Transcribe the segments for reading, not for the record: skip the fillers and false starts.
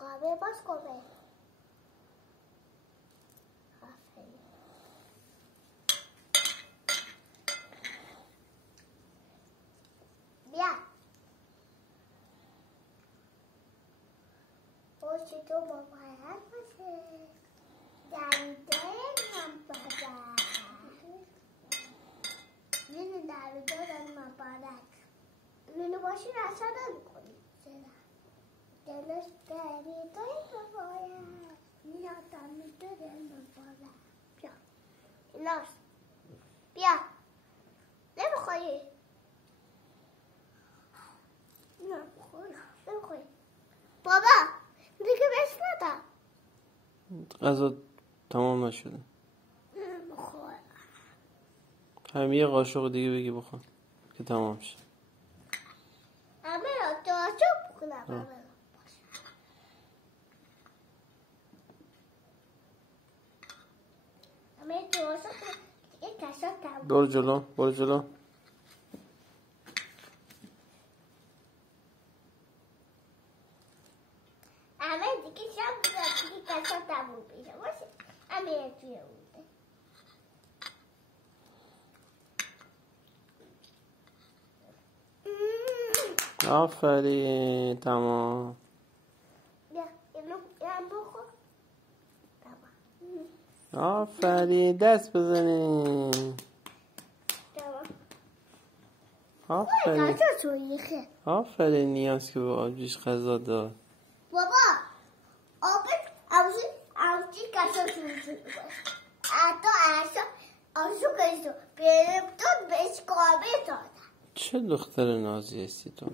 قابل باز کنه. بیا باشه تو مبارک باشه دریده هم بادر اینو دریده هم مبارک اینو باشی رسا نمیکنی دلش دریده مبارک یادم میداره مبارک بیا ایناست بیا نمیخوایی نمیخوایی بابا دیگه بس ندم غذا تمام نشده نمیخوام همه یه قاشق دیگه بگی بخور که تمام شد همه را تاشو بکنم همه تاشو دیگه کشا تمام برو جلو برو جلو همه دیگه شب دیگه کشا تمام بیشه باشه همه توی اونه آفرین تمام بیا اینو بخور تمام آفرین دست بزنین تمام آفرین کشا توییخه آفرین نیاز که به آبجیش غذا داد بابا آبت آبجی کشا توییخه باشه حتی آشو کشو گرفتون بهش قابل دادم چه دختر نازی هستی تو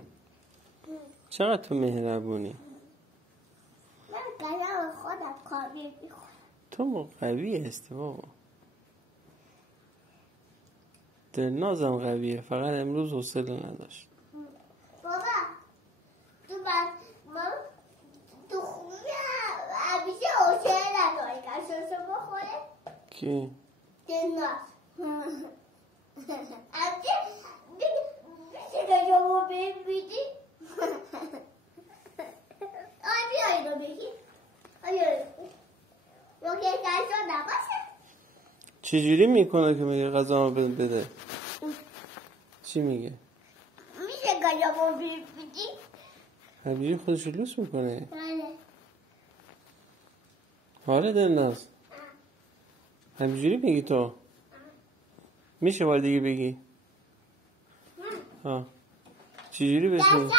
چقدر تو مهربونی من قدم خودم کابیر میخورم تو قوی هستی بابا دلنازم قویه فقط امروز حوصله نداشت بابا تو خونه همیشه حوصله نداری کشاشو بخوره کی؟ دلناز همیشه میشه کشاشو ببینی بیا اینو بگی رو که کشا نباشه چجوری میکنه که میگه غذا ما بده چی میگه؟ میشه کشاشو ببینی همجوری خودشو لوس میکنه بله حالا دلناز همجوری میگی تو میشه بار دیگه بگی ها چجوری بهش میگی؟